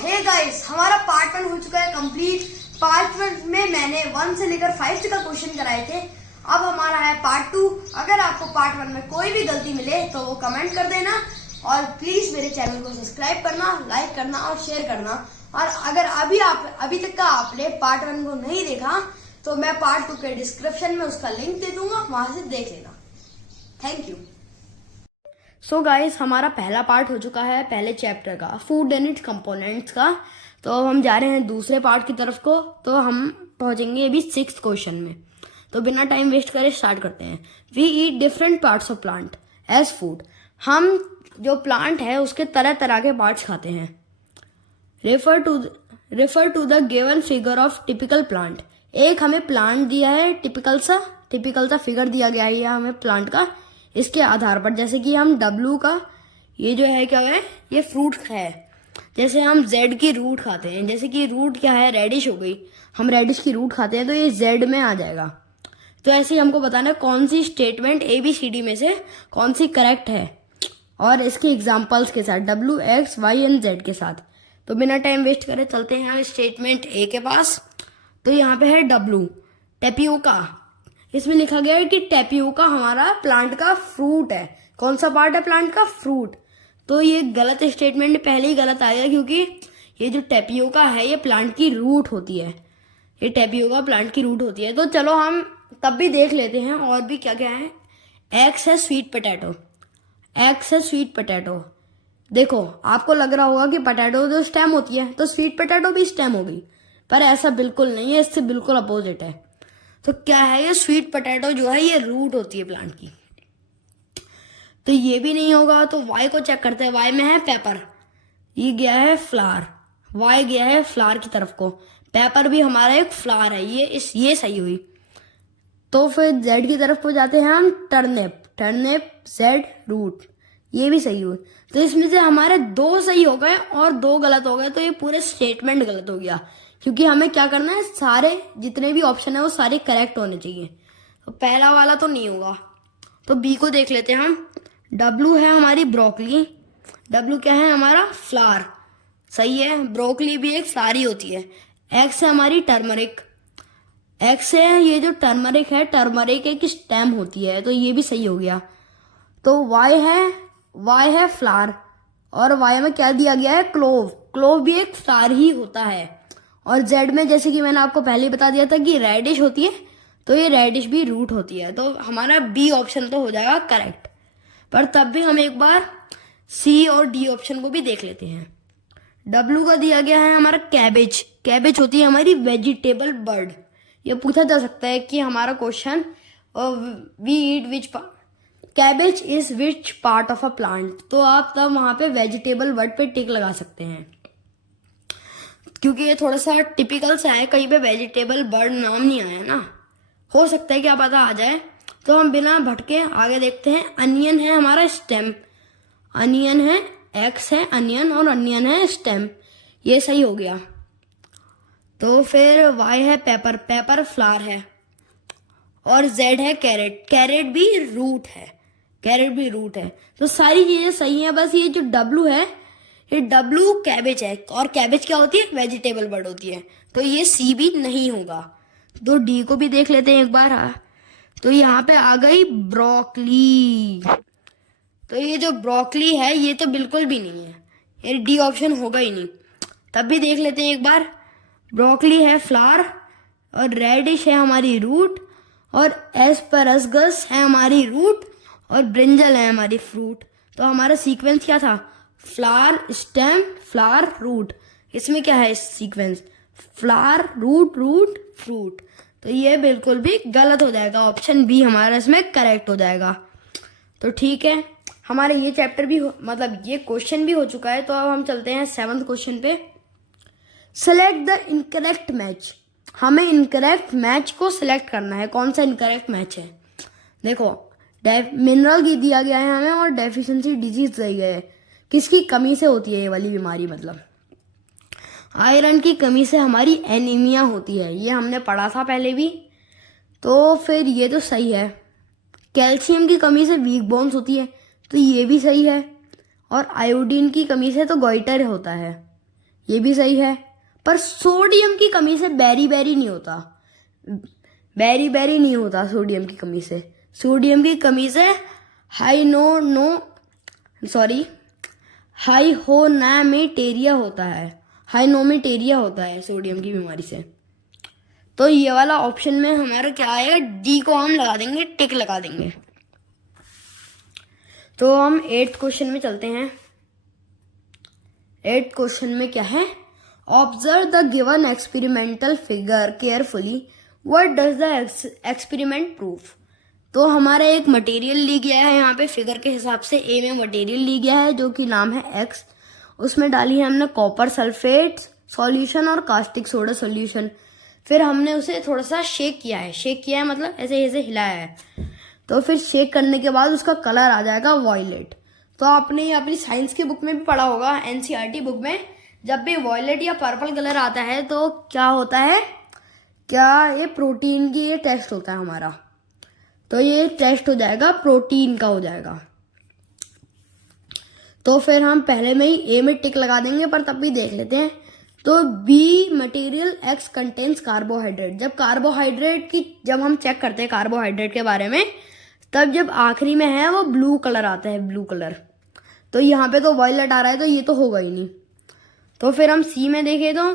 Hey guys, हमारा part 1 हो चुका है कंप्लीट। पार्ट 1 में मैंने 1 से लेकर 5 तक का क्वेश्चन कराए थे। अब हमारा है पार्ट 2। अगर आपको पार्ट 1 में कोई भी गलती मिले तो वो कमेंट कर देना और प्लीज मेरे चैनल को सब्सक्राइब करना, लाइक करना और शेयर करना। और अगर अभी तक का आपने पार्ट 1 को नहीं देखा तो मैं पार्ट 2 के डिस्क्रिप्शन में उसका लिंक दे दूंगा, वहां से देख लेना। Thank you. सो गाइस, हमारा पहला पार्ट हो चुका है पहले चैप्टर का, फूड एंड इट्स कंपोनेंट्स का। तो अब हम जा रहे हैं दूसरे पार्ट की तरफ को। तो हम पहुंचेंगे अभी 6th क्वेश्चन में। तो बिना टाइम वेस्ट करे स्टार्ट करते हैं। We eat different parts of plant as food. हम जो प्लांट है उसके तरह तरह के पार्ट्स खाते हैं। Refer to the given figure of typical plant. एक हमें प्लांट दिया है, टिपिकल सा फिगर दिया गया है हमें प्लांट का। इसके आधार पर जैसे कि हम W का ये जो है क्या है, ये फ्रूट है। जैसे हम Z की रूट खाते हैं, जैसे कि रूट क्या है, रेडिश हो गई, हम रेडिश की रूट खाते हैं तो ये Z में आ जाएगा। तो ऐसे ही हमको बताना है कौन सी स्टेटमेंट ABCD में से कौन सी करेक्ट है, और इसके एग्जाम्पल्स के साथ W, X, Y and Z के साथ। तो बिना टाइम वेस्ट करे चलते हैं हम स्टेटमेंट A के पास। तो यहाँ पे है W, टेपियोका। इसमें लिखा गया है कि टेपियोका हमारा प्लांट का फ्रूट है। कौन सा पार्ट है प्लांट का? फ्रूट। तो ये गलत स्टेटमेंट पहले ही गलत आ गया, क्योंकि ये जो टेपियोका है ये प्लांट की रूट होती है। ये टेपियोका प्लांट की रूट होती है। तो चलो हम तब भी देख लेते हैं और भी क्या क्या है। एक्स है स्वीट पोटैटो। एक्स है स्वीट पोटैटो। देखो, आपको लग रहा होगा कि पोटैटो जो स्टेम होती है तो स्वीट पोटैटो भी स्टेम होगी, पर ऐसा बिल्कुल नहीं है, इससे बिल्कुल अपोजिट है। तो क्या है, ये स्वीट पोटैटो जो है ये रूट होती है प्लांट की। तो ये भी नहीं होगा। तो वाई को चेक करते हैं। वाई में है पेपर, ये गया है फ्लावर। वाई गया है फ्लावर की तरफ को, पेपर भी हमारा एक फ्लावर है, ये सही हुई। तो फिर जेड की तरफ को जाते हैं हम, टर्निप जेड रूट, ये भी सही हुई। तो इसमें से हमारे 2 सही हो गए और 2 गलत हो गए। तो ये पूरे स्टेटमेंट गलत हो गया, क्योंकि हमें क्या करना है, सारे जितने भी ऑप्शन है वो सारे करेक्ट होने चाहिए। तो पहला वाला तो नहीं होगा। तो बी को देख लेते हैं हम। W है हमारी ब्रोकली। W क्या है हमारा? फ्लावर, सही है। ब्रोकली भी एक फ्लावर ही होती है। X है हमारी टर्मरिक। X है ये जो टर्मरिक है, टर्मरिक एक स्टेम होती है, तो ये भी सही हो गया। तो Y है फ्लावर, और Y में क्या दिया गया है? क्लोव भी एक फ्लावर ही होता है। और Z में जैसे कि मैंने आपको पहले ही बता दिया था कि रेडिश होती है, तो ये रेडिश भी रूट होती है। तो हमारा B ऑप्शन तो हो जाएगा करेक्ट। पर तब भी हम एक बार C और D ऑप्शन को भी देख लेते हैं। W का दिया गया है हमारा कैबेज। कैबेज होती है हमारी वेजिटेबल बर्ड। ये पूछा जा सकता है कि हमारा question, we eat which cabbage is which part of a plant. तो आप तब वहां पे वेजिटेबल बर्ड पे टिक लगा सकते हैं, क्योंकि ये थोड़ा सा टिपिकल सा है, कहीं पे वेजिटेबल बर्ड नाम नहीं आया ना, हो सकता है क्या पता आ जाए। तो हम बिना भटके आगे देखते हैं। अनियन है हमारा स्टेम। अनियन है, एक्स है अनियन और अनियन है स्टेम, ये सही हो गया। तो फिर वाई है पेपर फ्लावर है, और जेड है कैरेट भी रूट है। तो सारी चीजें सही हैं, बस ये जो डब्लू है, ये डब्लू कैबेज है, और कैबेज क्या होती है? वेजिटेबल बर्ड होती है। तो ये सी भी नहीं होगा। तो डी को भी देख लेते हैं एक बार। तो यहाँ पे आ गई ब्रोकली। तो ये जो ब्रोकली है ये तो बिल्कुल भी नहीं है, ये डी ऑप्शन होगा ही नहीं। तब भी देख लेते हैं एक बार। ब्रोकली है फ्लावर, और रेडिश है हमारी रूट, और एस्परगस है हमारी रूट, और ब्रिंजल है हमारी फ्रूट। तो हमारा सीक्वेंस क्या था? Flower stem flower root. इसमें क्या है सीक्वेंस? Flower root fruit. तो ये बिल्कुल भी गलत हो जाएगा। ऑप्शन बी हमारा इसमें करेक्ट हो जाएगा। तो ठीक है, हमारे ये चैप्टर भी मतलब ये क्वेश्चन भी हो चुका है। तो अब हम चलते हैं 7th क्वेश्चन पे। Select the incorrect match. हमें इनकरेक्ट मैच को सिलेक्ट करना है। कौन सा इनकरेक्ट मैच है? देखो, मिनरल की दिया गया है हमें, और डेफिशिएंसी डिजीज दी गई है। किसकी कमी से होती है ये वाली बीमारी? मतलब आयरन की कमी से हमारी एनीमिया होती है, ये हमने पढ़ा था पहले भी। तो फिर ये तो सही है। कैल्शियम की कमी से वीक बोन्स होती है, तो ये भी सही है। और आयोडीन की कमी से तो गोइटर होता है, ये भी सही है। पर सोडियम की कमी से बेरी बेरी नहीं होता, बेरी बेरी नहीं होता सोडियम की कमी से। सोडियम की कमी से हाइहोनामेटेरिया होता है, हाइनोमेटेरिया होता है सोडियम की बीमारी से। तो ये वाला ऑप्शन में हमारा क्या आएगा, डी को हम लगा देंगे, टिक लगा देंगे। तो हम 8th क्वेश्चन में चलते हैं। 8th क्वेश्चन में क्या है, observe the given experimental figure carefully, what does the experiment prove. तो हमारा एक मटेरियल ली गया है, यहाँ पे फिगर के हिसाब से ए में मटेरियल ली गया है जो कि नाम है एक्स। उसमें डाली है हमने कॉपर सल्फेट सॉल्यूशन और कास्टिक सोडा सॉल्यूशन। फिर हमने उसे थोड़ा सा शेक किया है, शेक किया है मतलब ऐसे ऐसे हिलाया है। तो फिर शेक करने के बाद उसका कलर आ जाएगा वॉयलेट। तो आपने अपनी साइंस की बुक में भी पढ़ा होगा, एनसीईआरटी बुक में, जब भी वॉयलेट या पर्पल कलर आता है तो क्या होता है, क्या ये प्रोटीन की ये टेस्ट होता है हमारा। तो ये टेस्ट हो जाएगा प्रोटीन का हो जाएगा। तो फिर हम पहले में ही ए में टिक लगा देंगे, पर तब भी देख लेते हैं। तो B material X contains carbohydrate. जब हम चेक करते हैं कार्बोहाइड्रेट के बारे में, तब जब आखिरी में है वो ब्लू कलर आता है, ब्लू कलर। तो यहाँ पे तो वॉयलेट आ रहा है, तो ये तो होगा ही नहीं। तो फिर हम सी में देखें तो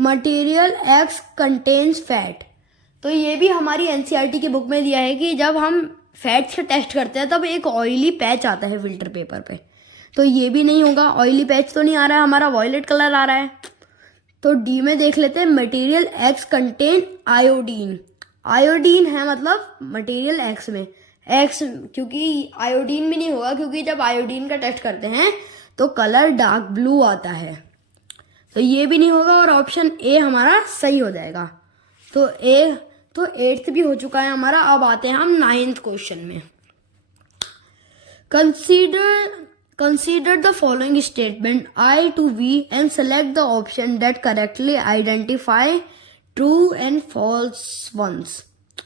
मटेरियल एक्स कंटेन्स फैट। तो ये भी हमारी एनसीईआरटी की बुक में दिया है कि जब हम फैट्स का टेस्ट करते हैं तब एक ऑयली पैच आता है फिल्टर पेपर पे। तो ये भी नहीं होगा, ऑयली पैच तो नहीं आ रहा है हमारा, वॉयलेट कलर आ रहा है। तो डी में देख लेते हैं, material x contain iodine. Iodine है मतलब मटेरियल एक्स में एक्स, क्योंकि आयोडीन भी नहीं होगा, क्योंकि जब आयोडीन का टेस्ट करते हैं तो कलर डार्क ब्लू आता है। तो ये भी नहीं होगा और ऑप्शन ए हमारा सही हो जाएगा। तो 8th भी हो चुका है हमारा। अब आते हैं हम 9th क्वेश्चन में। Consider the following statement I to V and select the option that correctly identify true and false ones.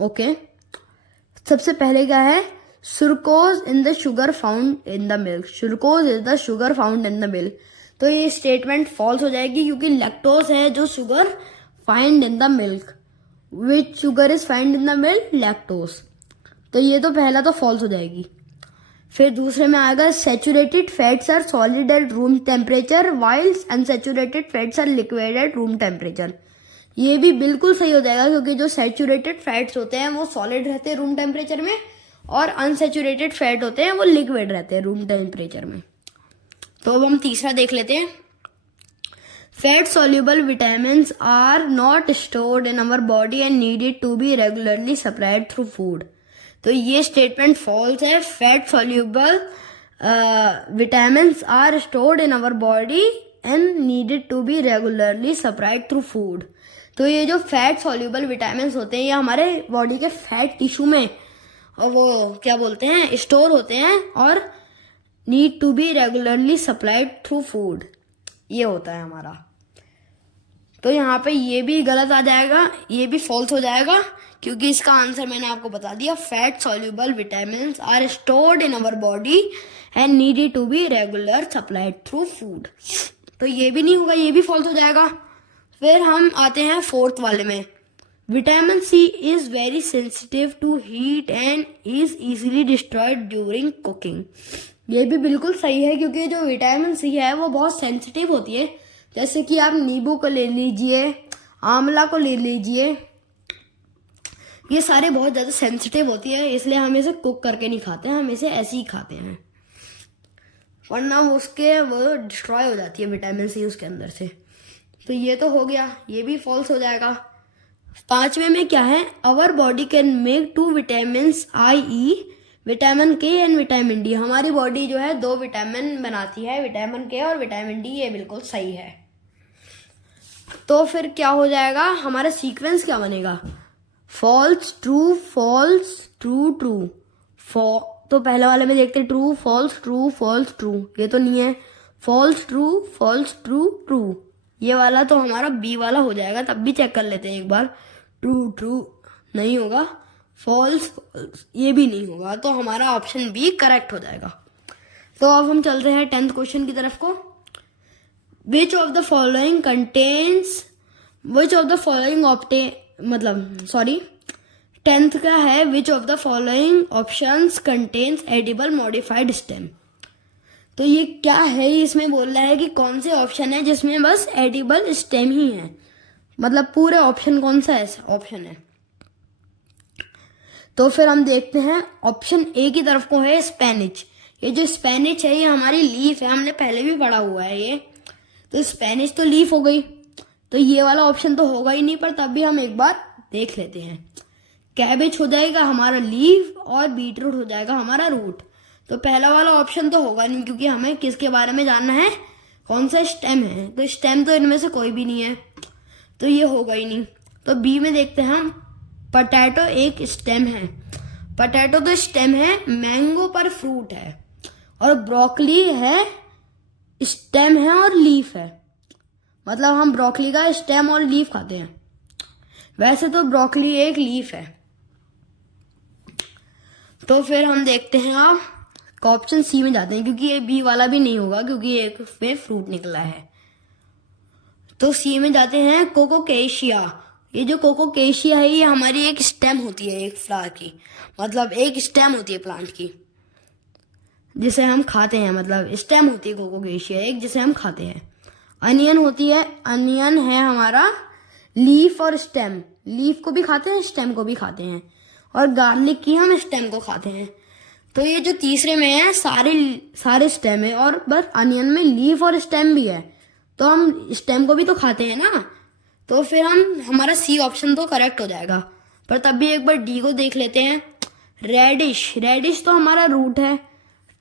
Okay, सबसे पहले क्या है, sucrose in the sugar found in the milk. Sucrose is the sugar found in the milk. तो ये statement false हो जाएगी, क्योंकि lactose है जो sugar find in the milk. Which sugar is find in the milk, lactose. तो ये तो पहला तो फॉल्स हो जाएगी। फिर दूसरे में आएगा, saturated fats are solid at room temperature whiles unsaturated fats are liquid at room temperature. ये भी बिल्कुल सही हो जाएगा, क्योंकि जो सैचुरेटेड फैट्स होते हैं वो सॉलिड रहते हैं रूम टेम्परेचर में, और अनसैचुरेटेड फैट होते हैं वो लिक्विड रहते हैं रूम टेम्परेचर में। तो अब हम तीसरा देख लेते हैं। Fat soluble vitamins are not stored in our body and needed to be regularly supplied through food. तो ये स्टेटमेंट फॉल्स है। Fat soluble vitamins are stored in our body and needed to be regularly supplied through food. तो ये जो fat soluble vitamins होते हैं ये हमारे बॉडी के फैट टिश्यू में और वो क्या बोलते हैं स्टोर होते हैं, और need to be regularly supplied through food, ये होता है हमारा। तो यहाँ पे ये भी गलत आ जाएगा, ये भी फॉल्स हो जाएगा, क्योंकि इसका आंसर मैंने आपको बता दिया, fat soluble vitamins are stored in our body and needed to be regular supplied through food. तो ये भी नहीं होगा, ये भी फॉल्स हो जाएगा। फिर हम आते हैं 4th वाले में। Vitamin C is very sensitive to heat and is easily destroyed during cooking. ये भी बिल्कुल सही है, क्योंकि जो विटामिन सी है वो बहुत सेंसिटिव होती है। जैसे कि आप नींबू को ले लीजिए, आंवला को ले लीजिए, ये सारे बहुत ज़्यादा सेंसिटिव होती है, इसलिए हम इसे कुक करके नहीं खाते हैं, हम इसे ऐसे ही खाते हैं, वरना उसके वो डिस्ट्रॉय हो जाती है विटामिन सी उसके अंदर से। तो ये तो हो गया, ये भी फॉल्स हो जाएगा। 5वें में क्या है, our body can make 2 vitamin i.e. Vitamin के एंड विटामिन डी। हमारी बॉडी जो है 2 विटामिन बनाती है, विटामिन के और विटामिन डी, ये बिल्कुल सही है। तो फिर क्या हो जाएगा, हमारा सीक्वेंस क्या बनेगा, false true false true true. तो पहले वाले में देखते true false true false true, ये तो नहीं है। False true false true true, ये वाला तो हमारा बी वाला हो जाएगा। तब भी चेक कर लेते हैं एक बार, ट्रू ट्रू नहीं होगा, फॉल्स फॉल्स ये भी नहीं होगा, तो हमारा ऑप्शन बी करेक्ट हो जाएगा। तो अब हम चल रहे हैं 10th क्वेश्चन की तरफ को। Which of the following contains which of the following tenth का है which of the following options contains edible modified stem. तो ये क्या है, इसमें बोल रहा है कि कौन से ऑप्शन है जिसमें बस एडिबल स्टेम ही है, मतलब पूरे ऑप्शन कौन सा ऐसा ऑप्शन है। तो फिर हम देखते हैं ऑप्शन ए की तरफ को है स्पेनिच। ये जो स्पेनिच है ये हमारी लीफ है, हमने पहले भी पढ़ा हुआ है ये। तो स्पेनिश तो लीफ हो गई, तो ये वाला ऑप्शन तो होगा ही नहीं, पर तब भी हम एक बार देख लेते हैं। कैबेज हो जाएगा हमारा लीफ और बीटरूट हो जाएगा हमारा रूट। तो पहला वाला ऑप्शन तो होगा नहीं, क्योंकि हमें किसके बारे में जानना है, कौन सा स्टेम है। तो स्टेम तो इनमें से कोई भी नहीं है, तो ये होगा ही नहीं। तो बी में देखते हैं हम, पोटैटो एक स्टेम है। पोटैटो तो स्टेम है, मैंगो पर फ्रूट है, और ब्रोकली है स्टेम है और लीफ है। मतलब हम ब्रोकली का स्टेम और लीफ खाते हैं। वैसे तो ब्रोकली एक लीफ है। तो फिर हम देखते हैं आप ऑप्शन सी में जाते हैं, क्योंकि ये बी वाला भी नहीं होगा, क्योंकि एक में फ्रूट निकला है। तो सी में जाते हैं कोकोकेशिया। ये जो कोकोकेशिया है ये हमारी एक स्टेम होती है, एक फ्लावर की, मतलब एक स्टेम होती है प्लांट की जिसे हम खाते हैं। मतलब स्टेम होती है कोकोकेशिया एक, जिसे हम खाते हैं। अनियन होती है, अनियन है हमारा लीफ और स्टेम। लीफ को भी खाते हैं, स्टेम को भी खाते हैं, और गार्लिक की हम स्टेम को खाते हैं। तो ये जो तीसरे में है सारे स्टेम है, और बस अनियन में लीफ और स्टेम भी है, तो हम स्टेम को भी तो खाते हैं ना। तो फिर हमारा सी ऑप्शन तो करेक्ट हो जाएगा। पर तब भी एक बार डी को देख लेते हैं। रेडिश तो हमारा रूट है,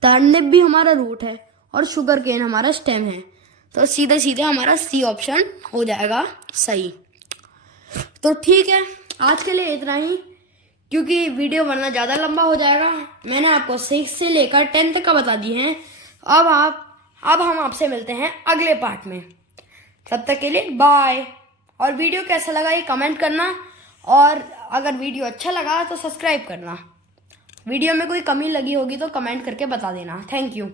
टर्निप भी हमारा रूट है, और शुगर केन हमारा स्टेम है। तो सीधे सीधे हमारा सी ऑप्शन हो जाएगा सही। तो ठीक है, आज के लिए इतना ही, क्योंकि वीडियो वरना ज़्यादा लंबा हो जाएगा। मैंने आपको 6 से लेकर 10 तक का बता दिए हैं। अब हम आपसे मिलते हैं अगले पार्ट में। तब तक के लिए बाय। और वीडियो कैसा लगा ये कमेंट करना, और अगर वीडियो अच्छा लगा तो सब्सक्राइब करना। वीडियो में कोई कमी लगी होगी तो कमेंट करके बता देना। Thank you.